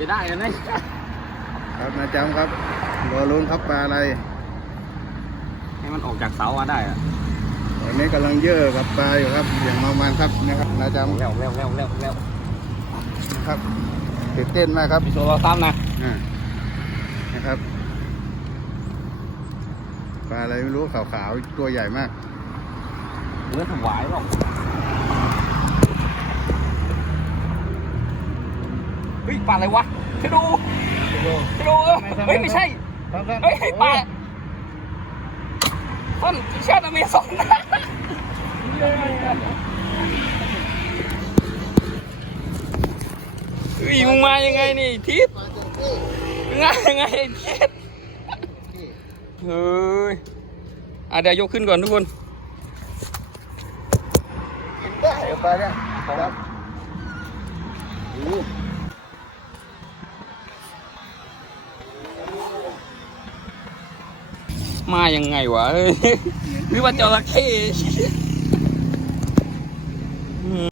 จะได้กันไหมครับนาจำครับรอลุ้นครับปลาอะไร ให้มันออกจากเสามาได้อะตอนนี้กำลังเยอะกับปลาอยู่ครับอย่างเมามันครับนะครับนาจำเร็วเร็วเร็วเร็วเร็วครับตื่นเต้นมากครับพี่โซเราซ้ำนะอ่านะครับปลาอะไรไม่รู้ขาวๆตัวใหญ่มากเนื้อถวายหรอก ฮ้ยปลาอะไรวะชะดูชะดูเออเฮ้ยไม่ใช่เฮ้ยปลาต้นเชือกอเมซอนนะเฮ้ยมึงมายังไงนี่ทิศมึงมายังไงทิศเฮ้ยอะเดี๋ยวยกขึ้นก่อนทุกคนกินได้ปลาเนี่ยครับ มายังไงวะหรือว่าจระเข้